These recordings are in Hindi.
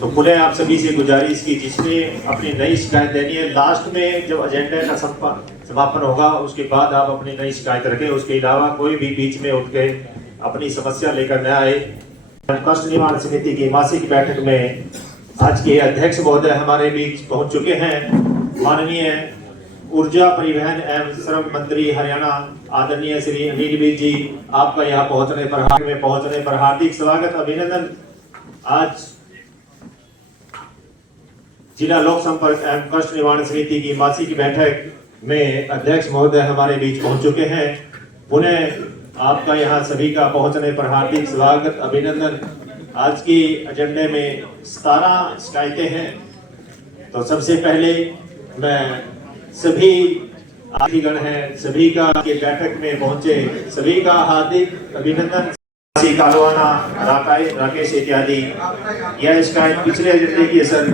तो पुनः आप सभी से गुजारिश की जिसने अपनी नई शिकायत देनी है लास्ट में जब एजेंडा का समापन होगा उसके बाद आप अपनी नई शिकायत रखें। उसके अलावा कोई भी बीच में उठ के अपनी समस्या लेकर न आए। कष्ट निवारण समिति की मासिक बैठक में आज के अध्यक्ष महोदय हमारे बीच पहुंच चुके हैं। माननीय ऊर्जा परिवहन एवं श्रम मंत्री हरियाणा आदरणीय श्री अनिल विज जी, आपका यहाँ पहुंचने पर हार्दिक स्वागत अभिनंदन। आज जिला लोक संपर्क एवं कष्ट निवारण समिति की मासिक बैठक में अध्यक्ष महोदय हमारे बीच पहुंच चुके हैं। पुनः आपका यहाँ सभी का पहुंचने पर हार्दिक स्वागत अभिनंदन। आज की एजेंडे में 17 शिकायतें हैं। तो सबसे पहले मैं सभी अधिगण हैं सभी का के बैठक में पहुंचे सभी का हार्दिक अभिनंदन। कालवाना राकेश इत्यादि यह शिकायत पिछले एजेंडे की सर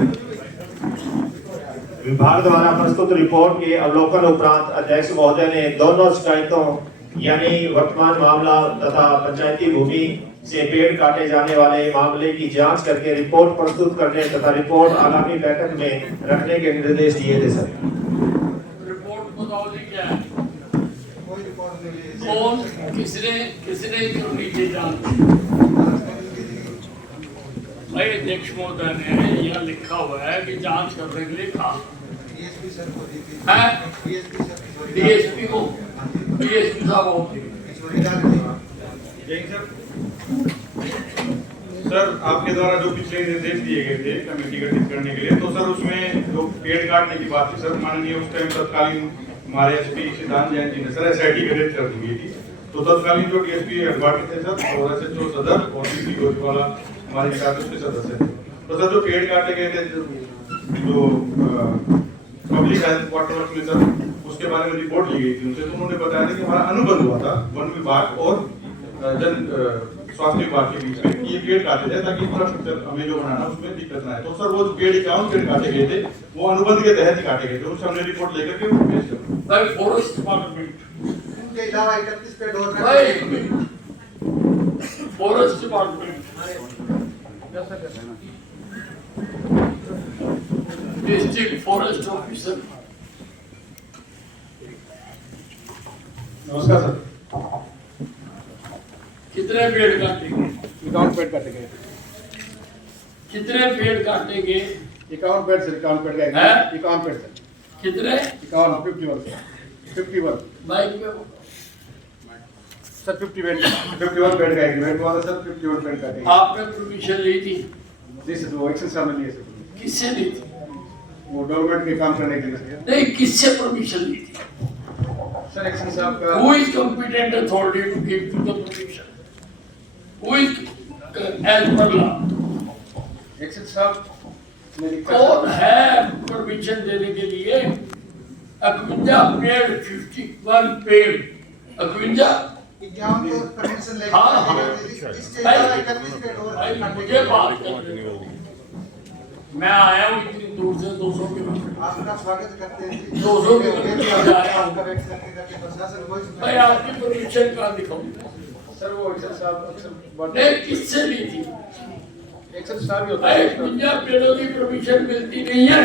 विभाग द्वारा प्रस्तुत रिपोर्ट के अवलोकन उपरांत अध्यक्ष महोदय ने दोनों शिकायतों यानी वर्तमान मामला तथा पंचायती भूमि से पेड़ काटे जाने वाले मामले की जांच करके रिपोर्ट प्रस्तुत करने तथा रिपोर्ट आगामी बैठक में रखने के निर्देश दिए थे। सर रिपोर्ट बताओ जी क्या है? कोई रिपोर्ट नहीं है। कौन किसने करनी थी जांच? भाई अध्यक्ष महोदय ने यह लिखा हुआ है कि जांच करने के लिए कहा डीएसपी को डीएसपी साहब सर आपके द्वारा जो पिछले निर्देश दिए गए थे कमेटी गठित करने के लिए, तो सर उसमें जो पेड़ काटने की बात थी सर माननीय उस टाइम तत्कालीन हमारे एसपी सिद्धांत जैन जी ने सर एसआईटी गठित कर दी गई थी। तो तत्कालीन जो डीएसपी हेडक्वार्टर थे सर और एसएचओ सदर और डीसी गोजवाला हमारे के सदस्य थे। तो सर जो पेड़ काटे गए थे जो पब्लिक हेल्थ क्वार्टर वर्क में सर उसके बारे में रिपोर्ट ली गई थी उनसे, तो उन्होंने बताया था कि हमारा अनुबंध हुआ था वन विभाग और जन स्वास्थ्य विभाग के बीच में ये पेड़ काटे थे ताकि इंफ्रास्ट्रक्चर हमें जो बनाना उसमें दिक्कत ना आए। तो सर वो जो पेड़ 51 पेड़ काटे गए थे वो अनुबंध के तहत ही काटे गए थे, उससे हमने रिपोर्ट लेकर के पेश कर दी। फॉरेस्ट डिपार्टमेंट उनके अलावा 31 पेड़ और forest department district forest officer. नमस्कार सर। कितने पेड़ काटेंगे? 51 पेड़ काटे गए। कितने पेड़ काटेंगे? 51 पेड़ सर, 51 पेड़ गए। हैं? 51 पेड़ सर। कितने? 51 बाइक में सर 51 पेड़ का एग्रीमेंट हुआ था सर। 51 पेड़ काटे। आपने परमिशन ली थी? जी सर, वो एक्शन साहब ने लिए सर। किससे ली थी? वो गवर्नमेंट के काम करने के लिए सर। नहीं, किससे परमिशन ली थी? सर एक्शन साहब का Who is competent authority to give to the permission? Who is as per law? Action साहब ने लिखा कौन है परमिशन देने के लिए? 51 पेड़ 51 पेड़ 51 परमिशन लेके हाँ। इसके अलावा 31 पेड़ और भाई काटे मुझे गए। बात करने दो। मैं आया हूँ इतनी दूर से 200 किलोमीटर। आपका स्वागत करते हैं। 200 किलोमीटर आया हूँ। आपका वेट करके प्रशासन कोई भाई आपकी परमिशन कहाँ दिखाऊंगा? सर वो एक्शन साहब अक्सर ने किससे ली थी? एक्शन साहब ही होता भाई है 51 पेड़ों की परमिशन मिलती नहीं है।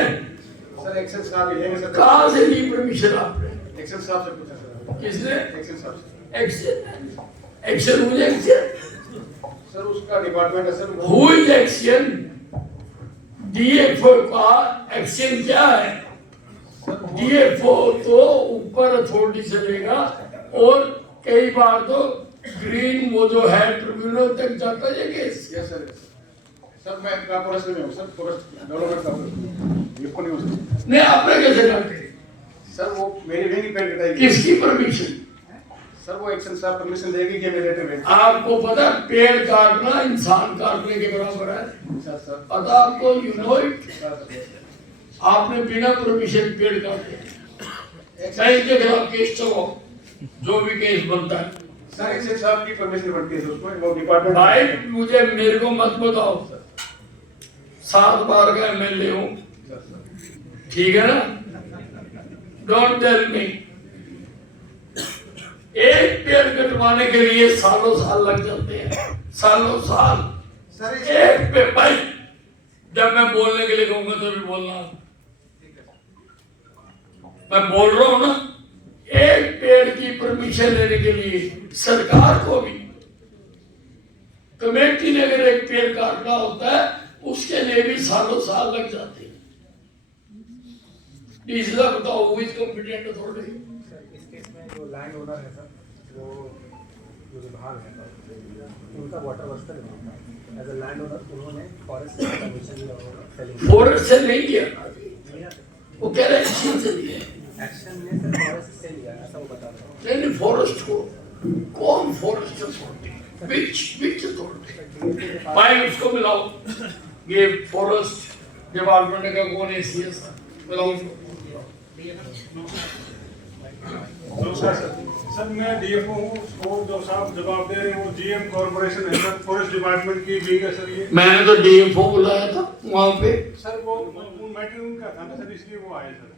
सर। एक्शन साहब ही लेंगे सर। कहाँ से ली परमिशन आपने? एक्शन साहब से पूछा सर। किसने? एक्शन साहब से। एक्शन मुझे एक्शन सर उसका डिपार्टमेंट है sir. Who is action? DFO का एक्शन क्या है? डीएफओ तो ऊपर अथॉरिटी से लेगा और कई बार तो ग्रीन वो जो है ट्रिब्यूनल तक जाता है केस। Yes sir. सर मैं फॉरेस्ट में हूँ सर, फॉरेस्ट डेवलपमेंट का ये कौन है सर? नहीं, आपने कैसे काटे? सर वो मेरी वेनी पेड़ कटाई किसकी परमिशन? सर वो एक्शन साहब परमिशन देगी कि मेरे लेटर में। आपको पता पेड़ काटना इंसान काटने के बराबर है। सर सर पता आपको? You know it. आपने बिना परमिशन पेड़ काटे। सही के खिलाफ केस चलो, जो भी केस बनता है। सर एक्शन साहब की परमिशन बनती है उसको, वो डिपार्टमेंट। भाई मुझे मेरे को मत बताओ। 7 बार का एमएलए हूँ, ठीक है ना? Don't tell me. एक पेड़ कटवाने के लिए सालों साल लग जाते हैं। सालों साल सर एक पे भाई, जब मैं बोलने के लिए कहूंगा तो भी बोलना, मैं बोल रहा हूं ना, एक पेड़ की परमिशन लेने के लिए सरकार को भी, कमेटी ने अगर एक पेड़ काटना होता है उसके लिए भी सालों साल लग जाते हैं। तीसरा बताओ, वो इस कॉम्पिटेंट अथॉरिटी। इस केस में जो लैंड ओनर है सर, वो जो विभाग है उनका वाटर वर्क का विभाग है। एज अ लैंड ओनर उन्होंने फॉरेस्ट से परमिशन लिया होगा सेलिंग। फॉरेस्ट से नहीं किया, वो कह रहे एक्शन से लिया। एक्शन ने सर फॉरेस्ट से लिया, ऐसा वो बता रहा हूँ। नहीं, फॉरेस्ट को कौन फॉरेस्ट अथॉरिटी, विच अथॉरिटी भाई, उसको मिलाओ। ये फॉरेस्ट डिपार्टमेंट का कौन है, सीएस मिलाओ उसको। सर मैं डीएफओ हूँ, उसको जो साहब जवाब दे रहे हैं वो जीएम कॉर्पोरेशन है सर, फॉरेस्ट डिपार्टमेंट की विंग है सर ये। मैंने तो डीएफओ बुलाया था वहाँ पे। सर वो मैटर उनका था ना सर, इसलिए वो आए सर।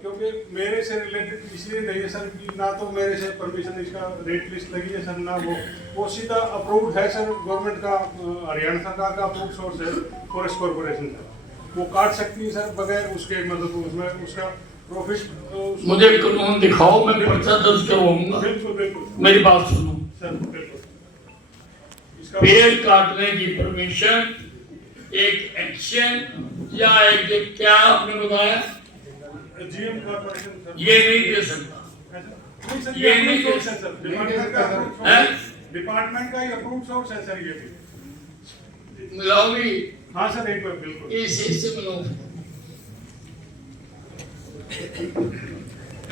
क्योंकि मेरे से रिलेटेड इसलिए नहीं है सर कि ना तो मेरे से परमिशन इसका रेट लिस्ट लगी है सर, ना वो सीधा अप्रूव्ड है सर, गवर्नमेंट का हरियाणा सरकार का अप्रूव्ड सोर्स है फॉरेस्ट कॉर्पोरेशन का। वो काट सकती है सर बगैर उसके, मतलब उसमें उसका प्रॉफिट। मुझे कानून दिखाओ, मैं पर्चा दर्ज करवाऊंगा। बिल्कुल बिल्कुल मेरी बात सुनो, सर, बिल्कुल इसका पेड़ काटने की परमिशन एक एक्शन या एक क्या आपने बताया, जीएम कॉर्पोरेशन सर, ये नहीं दे सकता। नहीं सर, ये नहीं approved source है सर, डिपार्टमेंट का approved source है? है। डिपार्टमेंट का ही अप्रूव सोर्स है सर ये भी। मिलाओ भी, हाँ सर, एक बार बिल्कुल इससे मिलाओ।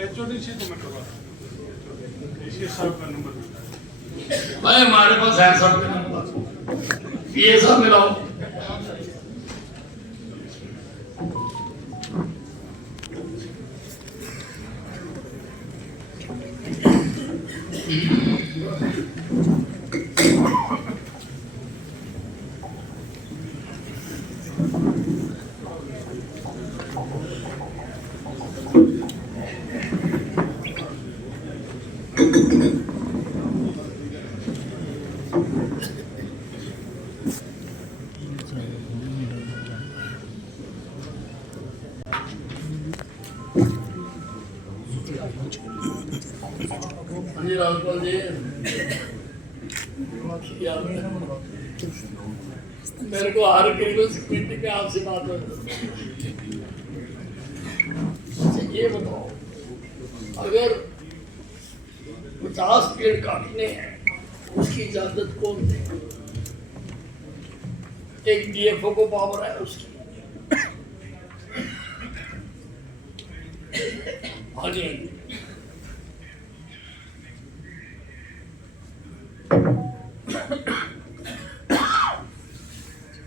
एचओडी से तो मैं करवा इसके साहब का नंबर भाई हमारे पास है सब नंबर, ये सब मिलाओ। जी राजपाल जी, मेरे को हर क्रिकेट मीटिंग में आपसे बात होती है। अच्छा ये बताओ, अगर 50 पेड़ काटने हैं उसकी इजाजत कौन देगा? एक डीएफओ को पावर है उसकी। हाँ जी,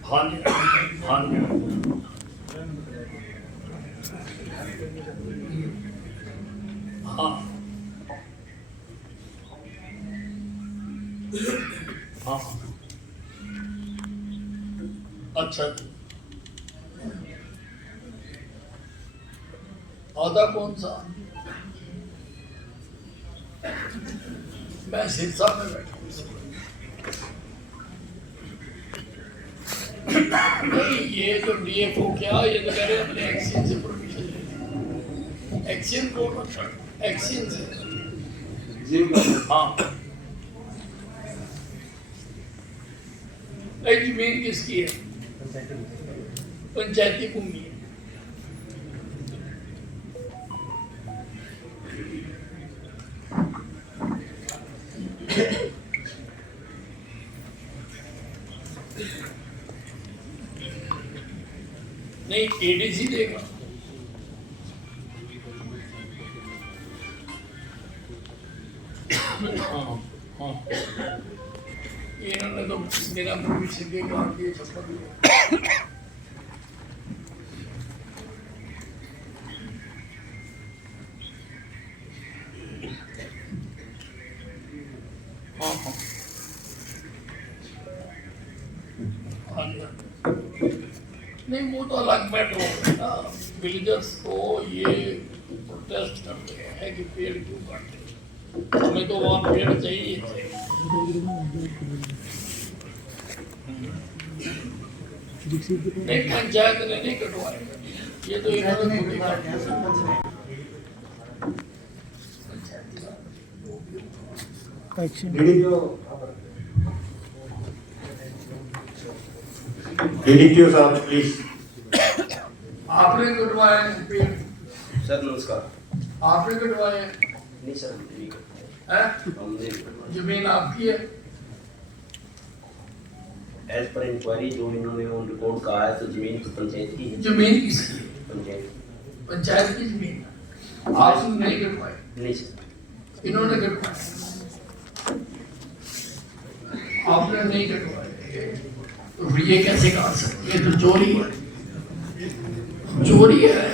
हाँ जी, हाँ जी, हाँ हाँ, अच्छा आधा कौन सा? मैं सिरसा में बैठा हूँ। नहीं, ये जो डीएफओ क्या, ये तो कह रहे अपने एक्शन से परमिशन ले। एक्शन कौन रखा? एक्शन से हाँ। जमीन किसकी है? पंचायती भूमि है। नहीं, एडीसी देगा। हाँ हाँ, इन्होंने तो मेरा भविष्य के काम किए सबका भी। हाँ हाँ नहीं, वो तो अलग मैटर हो ना। विलेजर्स को ये प्रोटेस्ट करते हैं कि पेड़ क्यों काटते, हमें तो वहाँ पेड़ चाहिए थे। नहीं, पंचायत ने नहीं कटवाएगा, ये तो इन्होंने खुद ही काट दिया। डीडीपीओ साहब प्लीज। आपने कटवाया है पेड़, सर नमस्कार। आपने कटवाया है, नहीं सर हमने नहीं कटवाया। हैं? हमने नहीं कटवाया। जमीन आपकी है, एज पर इंक्वायरी जो इन्होंने ऑन रिकॉर्ड कहा है तो जमीन तो पंचायत की है। जमीन किसकी है? पंचायत की। पंचायत की जमीन है। आपने नहीं कटवाई, नहीं सर। इन्होंने कटवाया, आपने नहीं कटवाया, तो फिर ये कैसे कहा सकते? ये तो चोरी है, चोरी है।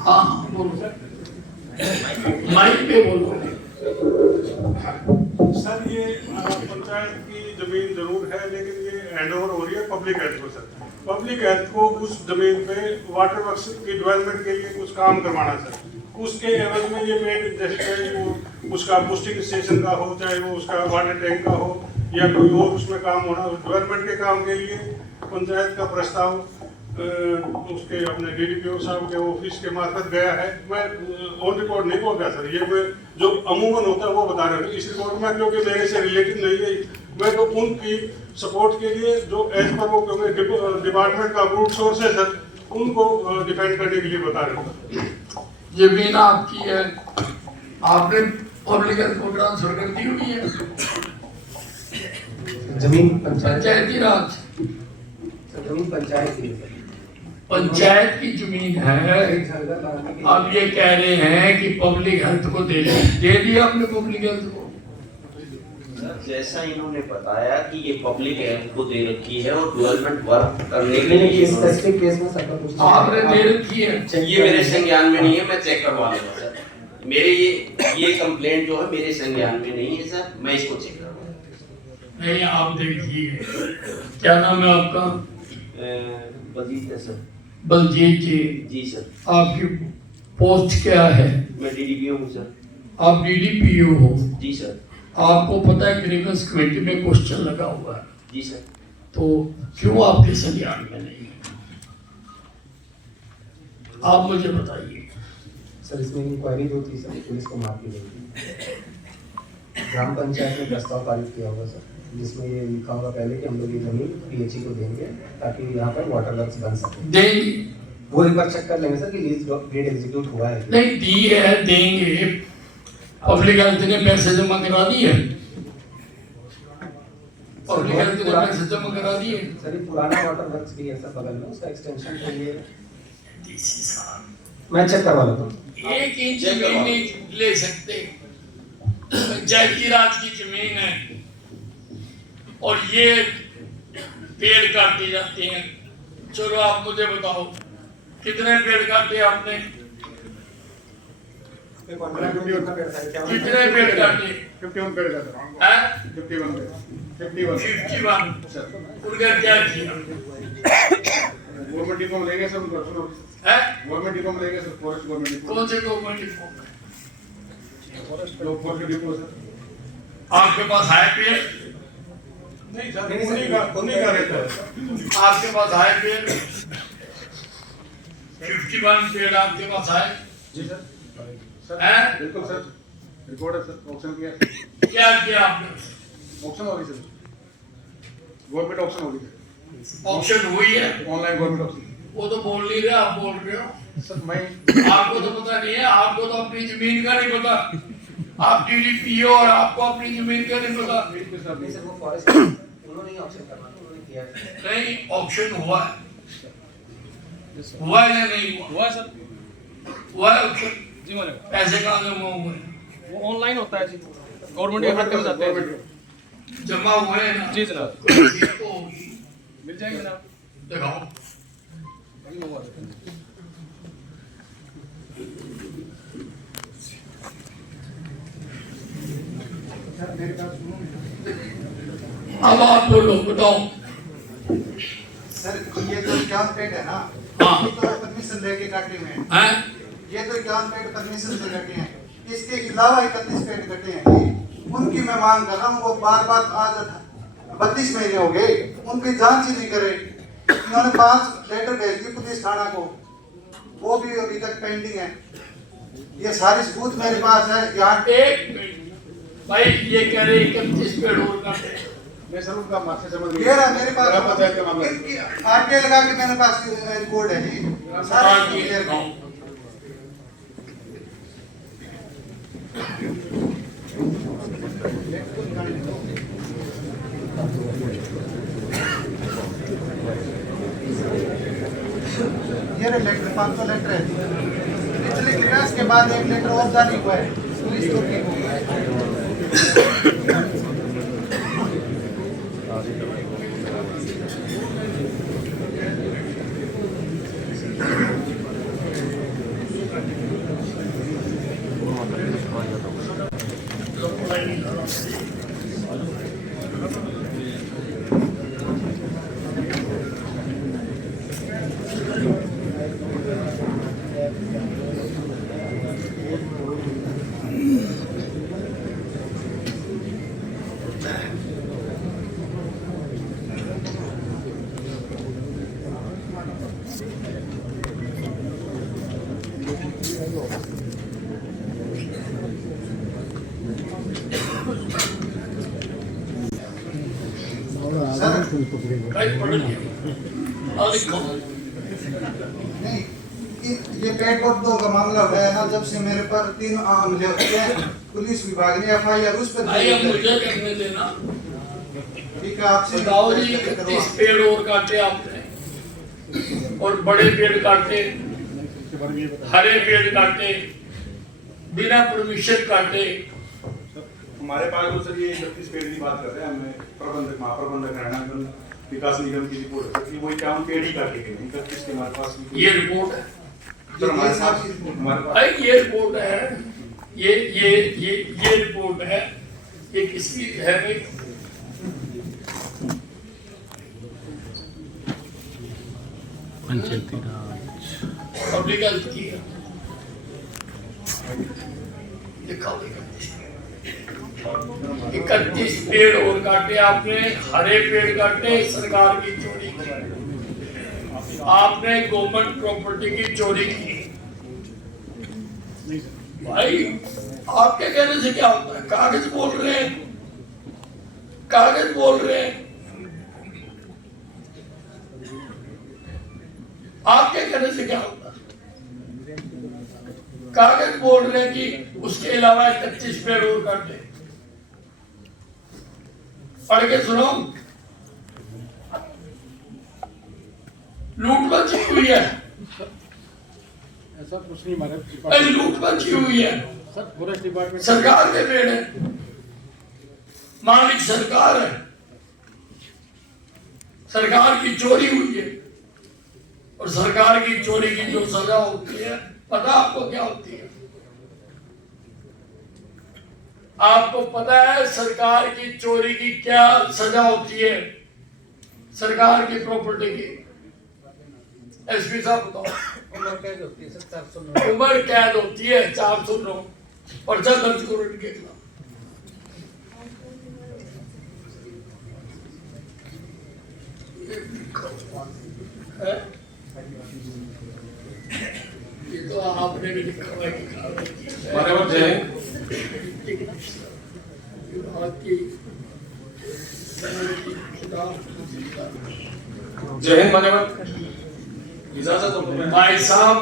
हाँ बोलो, माइक पे बोलो। सर ये पंचायत की जमीन जरूर है, लेकिन ये हैंडओवर हो रही है पब्लिक हेल्थ को। सर पब्लिक हेल्थ को उस जमीन पे वाटर वर्क्स की डेवलपमेंट के लिए कुछ काम करवाना सर, उसके एवज में ये पेड़ जैसे चाहे वो उसका पुस्टिंग स्टेशन का हो, चाहे वो उसका वाटर टैंक का हो, या कोई और उसमें काम होना, डेवलपमेंट के काम के लिए पंचायत का प्रस्ताव उसके अपने डीडीपीओ साहब के ऑफिस के मार्फत गया है। मैं ऑन रिकॉर्ड नहीं बोल रहा सर, ये मैं जो अमूमन होता है वो बता रहा हूँ। इस रिकॉर्ड में क्योंकि मेरे से रिलेटेड नहीं है, मैं तो उनकी सपोर्ट के लिए जो एज पर वो क्योंकि डिपार्टमेंट का अप्रूव्ड सोर्स है सर, उनको डिफेंड करने के लिए बता रहा हूँ। जमीन आपकी है, आपने पब्लिक हेल्थ को ट्रांसफर कर दी हुई है। जमीन पंचायत, पंचायती राज, जमीन पंचायत की है। पंचायत की जमीन है। अब ये कह रहे हैं कि पब्लिक हेल्थ को दे दिया आपने पब्लिक हेल्थ को। सर जैसा इन्होंने बताया कि ये पब्लिक हेल्थ को दे रखी है और डेवलपमेंट वर्क करने के लिए स्पेसिफिक केस में सब कुछ आपने दे रखी है। ये मेरे संज्ञान में नहीं है, मैं चेक करवा लूंगा सर। मेरे ये कंप्लेंट जो है मेरे संज्ञान में नहीं है सर, मैं इसको चेक करवाऊंगा। नहीं आप देखिए, क्या नाम है आपका? बलजीत है सर। बलजीत जी, जी सर। आपकी पोस्ट क्या है? मैं डीडीपीओ हूँ सर। आप डीडीपीओ हो। जी सर। आपको पता है ग्रीवेंस कमेटी में क्वेश्चन लगा हुआ है, जी सर। तो क्यों आपके संज्ञान में नहीं? आप मुझे बताइए। सर इसमें इंक्वायरी जो थी सर पुलिस को मार दी गई थी। ग्राम पंचायत ने प्रस्ताव पारित किया होगा सर, जिसमें ये लिखा होगा पहले कि हम लोग ये जमीन पीएचई को देंगे ताकि यहाँ पर वाटर वर्क्स बन सके। देंगे, वो एक बार चेक कर लेंगे सर कि लीज डेट एग्जीक्यूट हुआ है। नहीं दी है, देंगे। पब्लिक हेल्थ ने पैसे जमा करा दिए, पब्लिक हेल्थ ने पैसे जमा करा दिए। सर ये पुराना वाटर वर्क्स भी है सर बगल में, उसका एक्सटेंशन के लिए मैं चेक करवा लेता हूँ। एक इंच जमीन नहीं ले सकते, पंचायती राज की जमीन है और ये पेड़ काटे जाते हैं। चलो आप मुझे बताओ कितने पेड़ काटे आपने? कितने पेड़ काटे? 51 पेड़ का था। हैं? 51 पेड़। 51 51। उनका क्या किया? गवर्नमेंट डिफॉर्म लेंगे सर उनका, सुनो। हैं? गवर्नमेंट डिफॉर्म लेंगे सर, फॉरेस्ट गवर्नमेंट डिफॉर्म। कौन से government deform? Forest deform sir. आपके पास है पेड़? नहीं सर, उन्हीं का रहता है। आपके पास है पेड़? 51 पेड़ आपके पास है? जी सर। सर हैं? बिल्कुल सर, रिकॉर्ड है सर, ऑप्शन किया। क्या किया आपने? ऑप्शन हो गई सर, गवर्नमेंट ऑप्शन हो गई सर, ऑप्शन हुई है, ऑनलाइन गवर्नमेंट ऑप्शन। वो तो बोल नहीं रहे, आप बोल रहे हो। सर मैं आपको तो पता नहीं है, आपको तो अपनी जमीन का नहीं पता। आप डीडीपीओ और आपको अपनी जमीन का नहीं पता। नहीं सर वो फॉरेस्ट उन्होंने ही ऑप्शन करवा था, उन्होंने किया है। नहीं, ऑप्शन हुआ है, हुआ है या नहीं हुआ? हुआ है सर। हुआ है ऑप्शन। जी माने पैसे कहाँ जमा हुए हैं? वो ऑनलाइन होता है जी, गवर्नमेंट के खाते में जाते हैं जी। जमा हुए हैं ना? जी जनाब, कोई चीज़ तो होगी, मिल जाएंगे जनाब। दिखाओ। अब आप बोलो, बताओ। सर ये तो 51 पेड़ है ना, हाँ। ये तो परमिशन लेके काटे हुए हैं। हैं? ये तो 51 पेड़ परमिशन से कटे हैं, इसके अलावा 31 पेड़ कटे हैं। उनकी मैं मांग कर रहा हूँ, वो बार बार आज 32 महीने हो गए, उनकी जांच ही नहीं करे। इन्होंने 5 लेटर भेज दिए पुलिस थाना को, वो भी अभी तक पेंडिंग है। ये सारी सबूत मेरे पास है। यहाँ एक मिनट भाई, ये कह रहे 31 पेड़ और काटे। मैं सर उनका माफी समझ ये रहा मेरे पास ग्राम पंचायत का मामला है। इनकी आरटीआई लगा के मेरे पास रिकॉर्ड है जी, सारा क्लियर है। ये रहे लेटर, 500 लेटर है। पिछले क्रियास के बाद एक लेटर और जारी हुआ है पुलिस को की। कहीं पढ़ लिया और लिखो। नहीं, ये पेट कोट दो का मामला है ना, जब से मेरे पर 3 हमले होते हैं, पुलिस विभाग ने FIR उस पर भाई अब मुझे करने देना। ठीक है, आपसे बताओ जी, 31 पेड़ और काटे आपने, और बड़े पेड़ काटे, हरे पेड़ काटे, बिना परमिशन काटे। हमारे पास तो सर ये 31 पेड़ की बात कर रहे हैं। हमें प्रबंधक महाप्रबंधक रहना विकास निगम की रिपोर्ट है, वो 51 पेड़ ही काटे गए। 31 के हमारे पास ये रिपोर्ट है सर हमारे पास हमारे पास भाई, ये रिपोर्ट है। ये रिपोर्ट है। ये किसकी है भाई? पंचायती राज पब्लिक हेल्थ की है। दिखाओ 31 पेड़ और काटे आपने, हरे पेड़ काटे, सरकार की चोरी की, आपने गवर्नमेंट प्रॉपर्टी की चोरी की। भाई आपके कहने से क्या होता है? कागज बोल रहे हैं, कागज बोल रहे हैं। आपके कहने से क्या होता है? कागज बोल रहे हैं कि उसके अलावा 31 पेड़ और काटे। पढ़ के सुनो। लूट मची हुई है, ऐसा कुछ नहीं हमारे अरे लूट मची हुई है। सर फॉरेस्ट डिपार्टमेंट सरकार के पेड़ है, मालिक सरकार है, सरकार की चोरी हुई है। और सरकार की चोरी की जो सजा होती है, पता आपको क्या होती है? आपको पता है सरकार की चोरी की क्या सजा होती है? सरकार की प्रॉपर्टी की एसपी साहब बताओ। उम्र कैद होती है सर 409। उम्र कैद होती है 409। पर्चा दर्ज करो इनके खिलाफ। ये तो आपने भी लिखा हुआ है। जय हिंद मान्यवर, इजाजत हो भाई साहब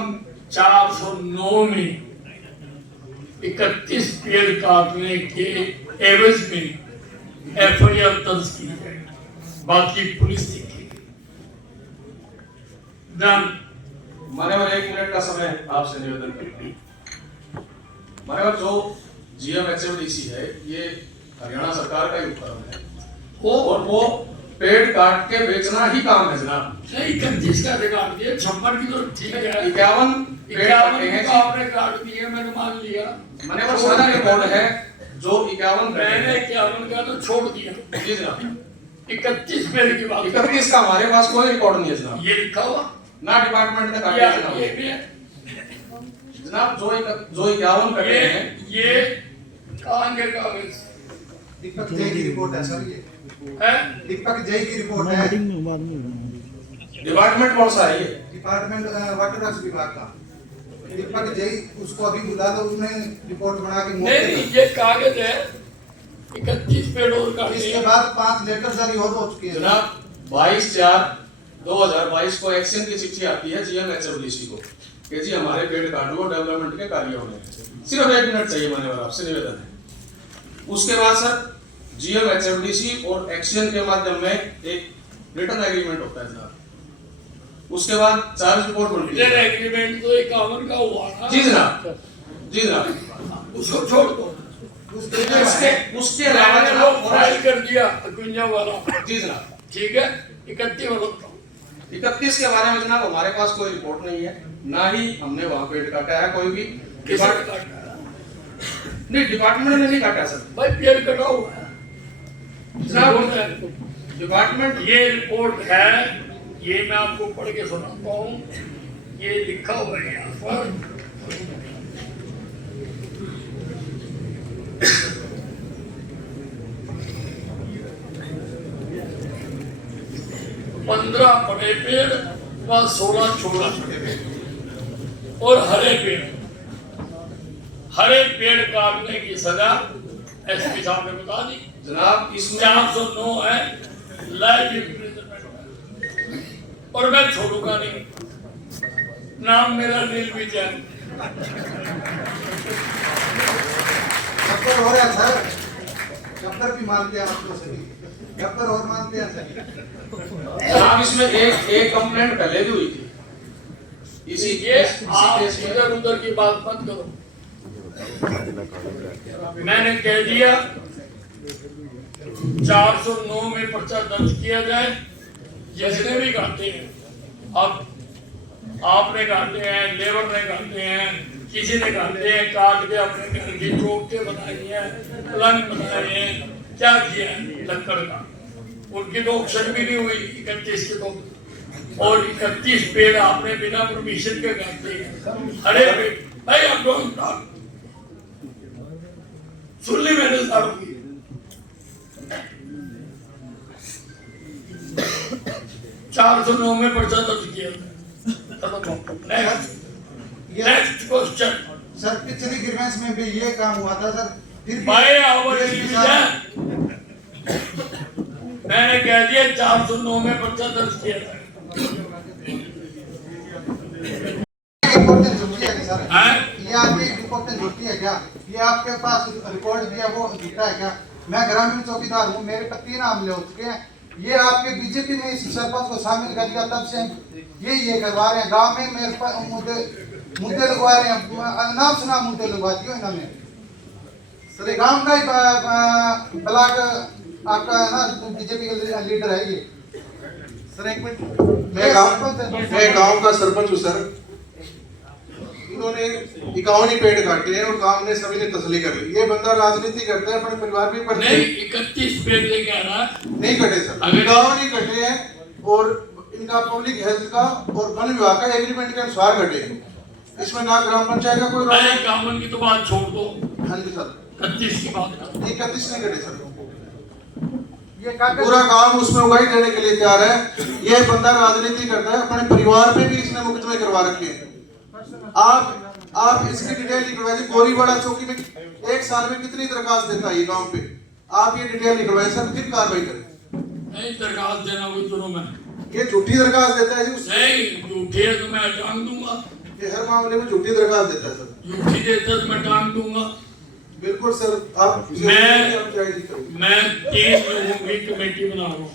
409 में 31 पेड़ काटने के एवज में FIR दर्ज की है, बाकी पुलिस देखेगी। डन। मान्यवर 1 मिनट का समय आपसे निवेदन करता हूं। मान्यवर जो GMHMDC है ये हरियाणा सरकार का ही उपक्रम है, और वो पेड़ काट के बेचना ही काम है जनाब। नहीं 31 का रिकॉर्ड दिया, 56 की तो ठीक है। 51 पेड़ काटे हैं। तो आपने काट दिए, मैंने मान लिया। मान्यवर सारा रिकॉर्ड है जो 51 मैंने 51 का तो छोड़ दिया। जी जनाब, 31 पेड़ की बात 31 का हमारे पास कोई रिकॉर्ड नहीं है जनाब, ये लिखा हुआ ना डिपार्टमेंट ने काटे ये जनाब। भी है। जनाब जो 51 कटे हैं ये कहाँ के कागज? दीपक जय की रिपोर्ट है सर ये। है दीपक जय की रिपोर्ट है, डिपार्टमेंट कौन सा है ये? डिपार्टमेंट वाटर वर्क्स विभाग का। दीपक जय, उसको अभी बुला दो, उसने रिपोर्ट बना के नहीं नहीं, ये कागज है 31 पेड़ और काटे इसके हैं। बाद 5 लेटर जारी और हो चुके हैं। जनाब 22/4/2022 को एक्शन की चिट्ठी आती है GMHWDC को कि जी हमारे पेड़ काटो डेवलपमेंट के कार्य होने हैं। सिर्फ 1 मिनट चाहिए मान्यवर, आपसे निवेदन है। उसके बाद सर GMHWDC और एक्शन के माध्यम में एक रिटर्न एग्रीमेंट होता है जनाब। उसके बाद चार्ज रिपोर्ट बनती रिटर्न है। एग्रीमेंट तो 51 का हुआ ना। जी जनाब, जी जनाब। उसको छोड़ दो। उसके अलावा मैंने जनाब वो फाइल कर दिया कुंजा वाला। जी जनाब, ठीक है, 31 वाला बताओ। 31 के बारे में जनाब हमारे पास कोई रिपोर्ट नहीं है, ना ही हमने वहाँ पेड़ काटा है कोई भी। किसने डिपार्ट- काटा है? नहीं, डिपार्टमेंट ने नहीं काटा सर। भाई पेड़ कटा हुआ है। जनाब है। डिपार्टमेंट ये रिपोर्ट है, ये मैं आपको पढ़ के सुनाता हूँ। ये लिखा हुआ है यहाँ पर। पंद्रह बड़े पेड़ व 16 छोटे पेड़ और हरे पेड़। हरे पेड़ काटने की सजा एसपी साहब ने बता दी। जनाब इसमें 409 है लाइव इम्प्रिजनमेंट, और मैं छोड़ूंगा नहीं। नाम मेरा नील विजय। गब्बर हो रहा है सर, गब्बर भी मानते हैं आपको सभी, गब्बर और मानते हैं सभी। जनाब इसमें एक कंप्लेंट पहले भी हुई थी इसी ये इसी आप केस में। इधर उधर की बात मत करो। मैंने कह दिया 409 में पर्चा दर्ज किया जाए। जिसने भी काटे हैं, अब आपने काटे हैं, लेबर ने काटे हैं, किसी ने काटे हैं, काट के अपने घर की चौके बनाई है, पलंग बनाए हैं, क्या किया है लक्कड़ का। उनकी तो ऑप्शन भी नहीं हुई 31 की तो, और 31 पेड़ आपने बिना परमिशन के काटे हैं। अरे भाई आप डोंट टॉक, सुन ली मैंने साहब की। 409 में पर्चा दर्ज किया। Next question. सर पिछली ग्रीवेंस में भी ये काम हुआ था सर, फिर भी बाय आवर ये डिवीजन मैंने कह दिया 409 में पर्चा दर्ज किया था। रिपोर्टें झूठी है सर, हैं? ये आपकी रिपोर्टें झूठी है क्या? ये आपके पास रिकॉर्ड भी है, वो झूठा है क्या? मैं ग्रामीण चौकीदार हूँ, मेरे पर 3 मामले हो चुके हैं। ये आपके बीजेपी में इस सरपंच को शामिल कर दिया, तब से ये करवा रहे हैं। गांव में मेरे पर मुद्दे लगवा रहे हैं, नाम से नाम मुद्दे लगवा दिए इन्होंने। सर गांव का ही ब्लॉक आपका ना बीजेपी का लीडर है ये। सर एक मिनट, मैं गांव का सरपंच हूँ सर। इन्होंने 51 पेड़ काटे हैं और काम ने सभी ने तसली कर ली। ये बंदा राजनीति करता है अपने परिवार में, पर नहीं 31 पेड़ लेके आ रहा है। नहीं कटे सर, अगर- 51 कटे हैं और इनका पब्लिक हेल्थ का और वन विभाग का एग्रीमेंट के अनुसार कटे हैं। इसमें ना ग्राम पंचायत का कोई रोल अरे है। कामन की तो बात छोड़ दो, हाँ जी सर, 31 की बात कर। 31 नहीं कटे सर। ये कागज पूरा काम उसमें उगाई देने के लिए तैयार है। ये बंदा राजनीति करता है, अपने परिवार पे भी इसने मुकदमे करवा रखे हैं। आप इसकी डिटेल निकलवाइए। गोरीवाड़ा चौकी में 1 साल में कितनी दरखास्त देता है ये गांव पे, आप ये डिटेल निकलवाइए सर, फिर कार्रवाई करें। नहीं दरखास्त देना कोई सुनो मैं ये झूठी दरखास्त देता है जी, नहीं, झूठी है तो मैं टांग दूंगा। ये हर मामले में झूठी दरखास्त देता है सर। झूठी देता तो मैं टांग दूंगा। बिल्कुल सर, आप मैं 3 लोगों की कमेटी बना रहा हूँ।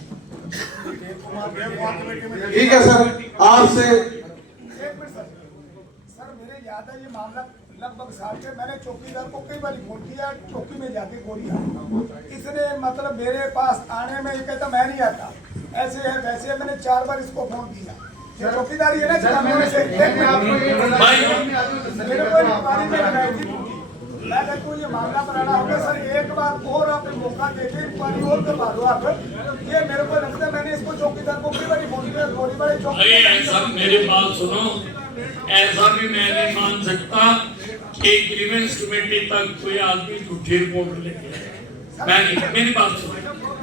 ठीक है सर, आपसे सर मेरे याद है ये मामला लगभग साल के, मैंने चौकीदार को कई बार फोन किया, चौकी में जाके गोलियां इसने मतलब मेरे पास आने में ये कहता मैं नहीं आता, ऐसे है वैसे है। मैंने 4 बार इसको फोन किया। ये चौकीदार ये ना चलाने में से मेरे को इंक्वायरी में लगाई थी। मैं कहता हूँ ये मामला बनाना होगा सर, एक बार और आप मौका देके इंक्वायरी और करवा दो आप। ये मेरे को लगता है मैंने इसको चौकीदार को कई बार फोन किया, गोली बार अरे ऐसा मेरी बात सुनो, ऐसा भी मैं नहीं मान सकता कि ग्रीवेंस कमेटी तक कोई आदमी झूठी रिपोर्ट लेके आए। मैं नहीं, मेरी बात सुनो,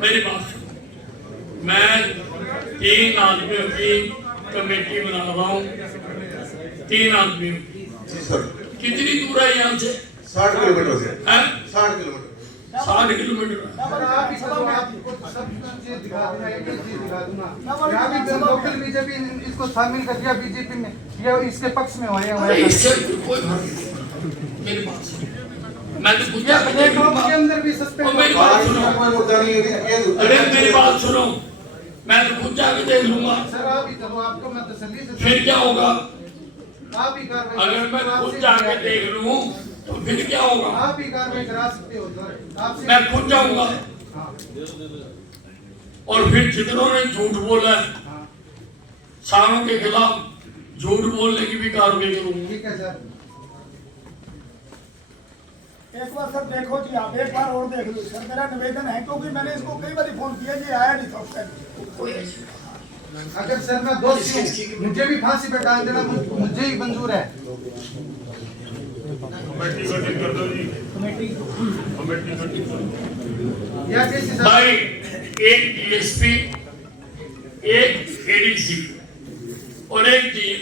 मेरी बात सुनो। 3 आदमियों की कमेटी बना रहा हूँ, 3 आदमियों की। जी सर। कितनी दूर है यहाँ से? 60 किलोमीटर से। हैं? 60 किलोमीटर। 60 किलोमीटर। पर आप ही सब आपको सब चीज दिखा दूंगा, एक एक चीज दिखा दूंगा। यहाँ भी लोकल बीजेपी इसको शामिल कर दिया बीजेपी में, ये इसके पक्ष में हुए अरे हैं। इससे कोई बात नहीं मेरे पास। मैं तो पूछा ब्लैक बॉक्स के अंदर भी सस्पेंड मेरी बात सुनो। कोई मुद्दा नहीं है। अरे मेरी बात सुनो, मैं तो खुद जाके देख लूंगा। सर आप ही चलो, आपको मैं तसल्ली से फिर क्या होगा? आप ही कार्रवाई अगर मैं खुद जाके देख लूं तो फिर क्या होगा? आप ही कार्रवाई करा सकते हो सर, आपसे मैं खुद जाऊंगा हाँ। और फिर जितनों ने झूठ बोला है सारों के खिलाफ झूठ बोलने की भी कार्रवाई करूंगी। ठीक है सर। एक बार सर देखो जी, आप एक बार और देख लो सर, मेरा निवेदन है, क्योंकि मैंने इसको कई बार फोन किया, ये आया नहीं था उस टाइम। अगर सर मैं दोषी हूँ, मुझे भी फांसी पे डाल देना, मुझे ही मंजूर है। कमेटी गठित कर दो जी, कमेटी गठित कर दो। या कैसे सर? भाई एक डीएसपी, एक एडीसी और एक डीएम,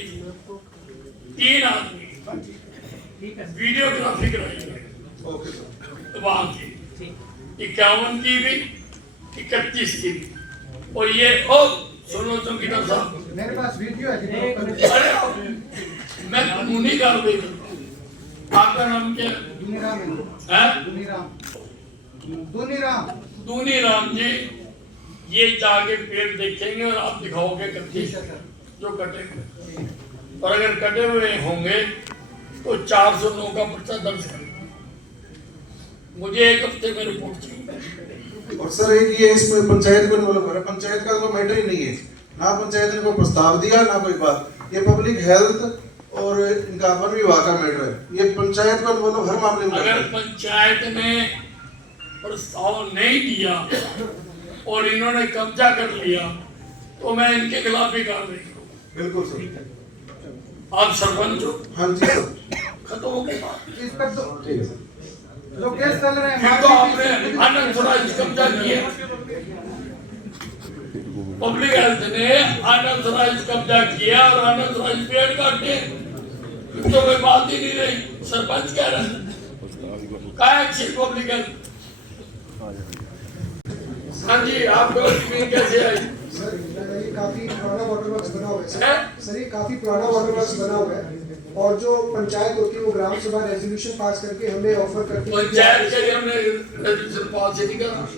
3 आदमी वीडियोग्राफी कराएंगे ओके सर। वहां की 51 की भी 31 की भी। और ये ओ सुनो चौकीदार साहब, मेरे पास वीडियो है। अरे मैं कानूनी कार्रवाई करूंगा। आपका नाम क्या है? दुनीराम हैं? दुनीराम दूनी राम जी, ये जाके पेड़ देखेंगे और आप दिखाओगे कच्चे जो कटे हुए, और अगर कटे हुए होंगे तो 409 का पर्चा दर्ज करेंगे। मुझे 1 हफ्ते में रिपोर्ट चाहिए। और सर एक ये इसमें पंचायत को इन्वॉल्व है, पंचायत का कोई मैटर ही नहीं है, ना पंचायत ने कोई प्रस्ताव दिया ना कोई बात। ये पब्लिक हेल्थ और इनका वन विभाग का मैटर है, ये पंचायत को इन्वॉल्व हर मामले में। अगर पंचायत ने प्रस्ताव नहीं दिया और इन्होंने कब्जा कर लिया तो मैं इनके खिलाफ भी कार्रवाई करूंगा। बिल्कुल सर। आप सरपंच हो? हाँ जी सर। खत्म हो गई बात। इस पर ठीक है सर। जो केस चल रहे हैं फिर तो आपने अनऑथराइज कब्जा किया। पब्लिक हेल्थ ने अनऑथराइज कब्जा किया और अनऑथराइज पेड़ काटे, तो कोई बात ही नहीं रही। सरपंच कह रहा है क्या एक्शन पब्लिक हेल्थ। हाँ जी, आपको जमीन कैसे आई? सर ये काफी पुराना वाटर वर्क्स बना हुआ है हैं? सर, ये काफी पुराना वाटर वर्क्स बना हुआ है, और जो पंचायत होती है वो ग्राम सभा रेजोल्यूशन पास करके हमें ऑफर करती है। पंचायत के लिए हमने रेजोल्यूशन पास ही नहीं करा।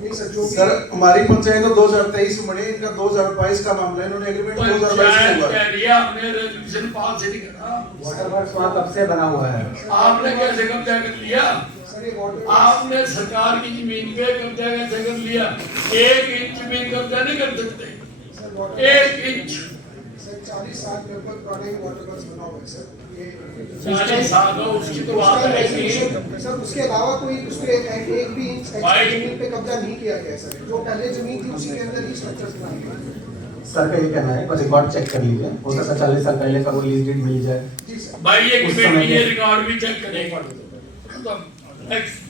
नहीं सर, जो सर हमारी पंचायत तो 2023 में बनी, इनका 2022 का मामला है, इन्होंने एग्रीमेंट 2022 में पंचायत हुआ कह है। रही है हमने रेजोल्यूशन पास ही नहीं करा। वाटर वर्क्स वहाँ कब से बना हुआ है? आपने कैसे कब्जा कर लिया? सर ये वाटर आपने सरकार की जमीन पे कब्जा कैसे कर लिया? 1 इंच जमीन कब्जा नहीं कर सकते, सर वाटर 1 इंच। सर 40 साल लगभग पुराने वाटर वर्क्स बना हुआ है सर। ये 40 साल हो उसकी तो बात है नहीं। सर उसके अलावा कोई उस पे एक भी इंच एक्स्ट्रा भाई। जमीन पे कब्जा नहीं किया गया सर, जो पहले जमीन थी उसी के अंदर ही स्ट्रक्चर्स बनाए गए। सर का ये कहना है, बस रिकॉर्ड चेक कर लीजिए, हो सकता है 40 साल पहले का वो लीज डीड मिल जाए। जी सर। भाई ये उस समय कमेटी ये के- रिकॉर्ड भी चेक करेगा। खत्म। नेक्स्ट।